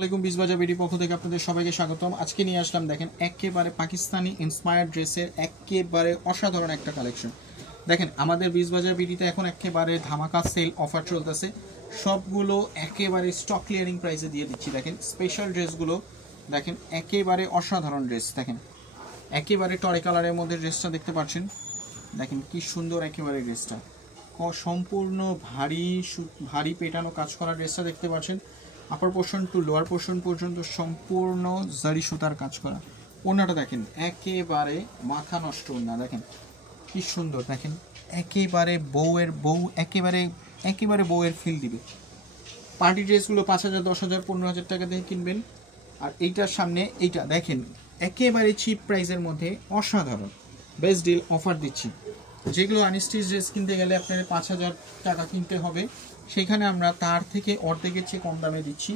আসসালামাইকুম বিজবাজার বিডি পক্ষ থেকে আপনাদের সবাইকে স্বাগতম। আজকে নিয়ে আসলাম দেখেন একেবারে পাকিস্তানি ইন্সপায়ার্ড ড্রেসের একেবারে অসাধারণ একটা কালেকশন। দেখেন আমাদের বিজবাজার বিডিতে এখন একেবারে ধামাকা সেল অফার চলতেছে, সবগুলো একেবারে স্টক ক্লিয়ারিং প্রাইসে দিয়ে দিচ্ছি। দেখেন স্পেশাল ড্রেসগুলো দেখেন, একেবারে অসাধারণ ড্রেস। দেখেন একেবারে টরে কালারের মধ্যে ড্রেসটা দেখতে পাচ্ছেন, দেখেন কি সুন্দর একেবারে ড্রেসটা, সম্পূর্ণ ভারী পেটানো কাজ করা ড্রেসটা দেখতে পাচ্ছেন। Upper portion to lower portion পর্যন্ত সম্পূর্ণ জারি সুতার কাজ করা। ওড়নাটা দেখেন একেবারে মাথা নষ্ট ওড়না, দেখেন কি সুন্দর। দেখেন একেবারে একেবারে বউয়ের ফিল দিবে। পার্টি ড্রেসগুলো 5,000, 10,000, 15,000 টাকা দিয়ে কিনবেন। আর এইটার সামনে এইটা দেখেন একেবারে চিপ প্রাইসের মধ্যে অসাধারণ বেস্ট ডিল অফার দিচ্ছি। যেগুলো আনস্টিচ ড্রেস কিনতে গেলে আপনার 5,000 টাকা কিনতে হবে, সেখানে আমরা তার থেকে অর্ধেকের চেয়ে কম দামে দিচ্ছি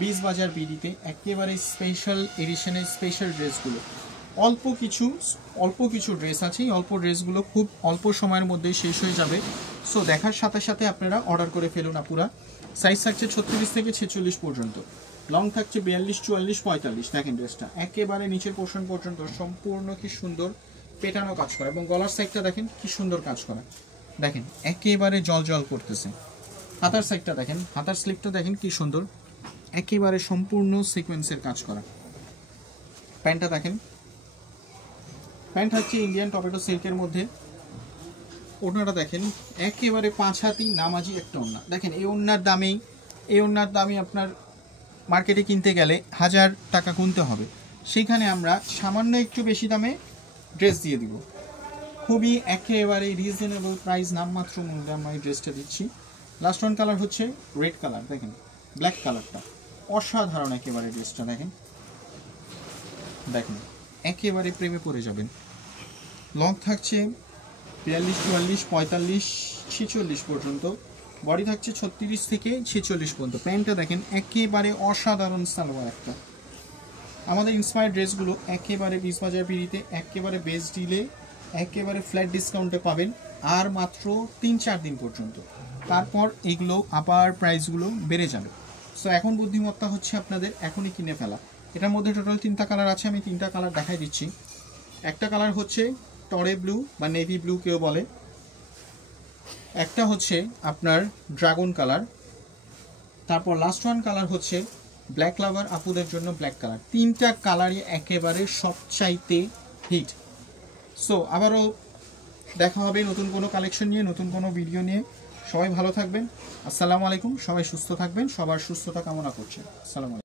বিজবাজার বিডিতে। একেবারে স্পেশাল এডিশনের স্পেশাল ড্রেসগুলো অল্প কিছু ড্রেস আছে, এই অল্প ড্রেসগুলো খুব অল্প সময়ের মধ্যেই শেষ হয়ে যাবে। সো দেখার সাথে সাথে আপনারা অর্ডার করে ফেলুন আপুরা। সাইজ থাকছে 36 থেকে 46 পর্যন্ত, লং থাকছে 42, 44, 45। দেখেন ড্রেসটা একেবারে নিচের পোর্শন পর্যন্ত সম্পূর্ণ কি সুন্দর পেটানো কাজ করা, এবং গলার সাইডটা দেখেন কি সুন্দর কাজ করা, দেখেন একেবারে জল জল করতেছে। হাতার সাইডটা দেখেন, হাতার স্লিপটা দেখেন কি সুন্দর, একেবারে সম্পূর্ণ সিকোয়েন্সের কাজ করা। প্যান্টটা দেখেন, প্যান্ট হচ্ছে ইন্ডিয়ান টমেটো সিল্কের মধ্যে। ওড়নাটা দেখেন একেবারে 5 হাতি নামাজি একটা ওড়না। দেখেন এই ওড়নার দামেই আপনার মার্কেটে কিনতে গেলে 1000 টাকা গুনতে হবে, সেইখানে আমরা সামান্য একটু বেশি দামে ড্রেস দিয়ে দিব। খুবই একেবারে রিজনেবল প্রাইস, নামমাত্র মূল্যে আমরা এই ড্রেসটা দিচ্ছি। লাস্ট ওয়ান কালার হচ্ছে রেড কালার, দেখেন ব্ল্যাক কালারটা অসাধারণ একেবারে ড্রেসটা। দেখেন একেবারে প্রেমে পড়ে যাবেন। লং থাকছে 42, 44, 45, 46 পর্যন্ত, বডি থাকছে 36 থেকে 46 পর্যন্ত। প্যান্টটা দেখেন একেবারে অসাধারণ সালোয়ার একটা। আমাদের ইন্সপায়ার্ড ড্রেসগুলো একেবারে বিজবাজার বিডিতে একেবারে বেস্ট ডিলে একেবারে ফ্ল্যাট ডিসকাউন্টে পাবেন, আর মাত্র 3-4 দিন পর্যন্ত। তারপর এগুলো আবার প্রাইসগুলো বেড়ে যাবে। সো এখন বুদ্ধিমত্তা হচ্ছে আপনাদের এখনই কিনে ফেলা। এটার মধ্যে টোটাল 3টা কালার আছে, আমি 3টা কালার দেখাই দিচ্ছি। একটা কালার হচ্ছে টরে ব্লু বা নেভি ব্লু কেউ বলে, একটা হচ্ছে আপনার ড্রাগন কালার, তারপর লাস্ট ওয়ান কালার হচ্ছে ব্ল্যাক লাভার আপুদের জন্য ব্ল্যাক কালার। 3টা কালারই একেবারে সবচাইতে হিট। সো আবারও দেখা হবে নতুন কোনো কালেকশন নিয়ে, নতুন কোনো ভিডিও নিয়ে। সবাই ভালো থাকবেন, আসসালামু আলাইকুম। সবাই সুস্থ থাকবেন, সবার সুস্থতা কামনা করছেন। আসসালামু আলাইকুম।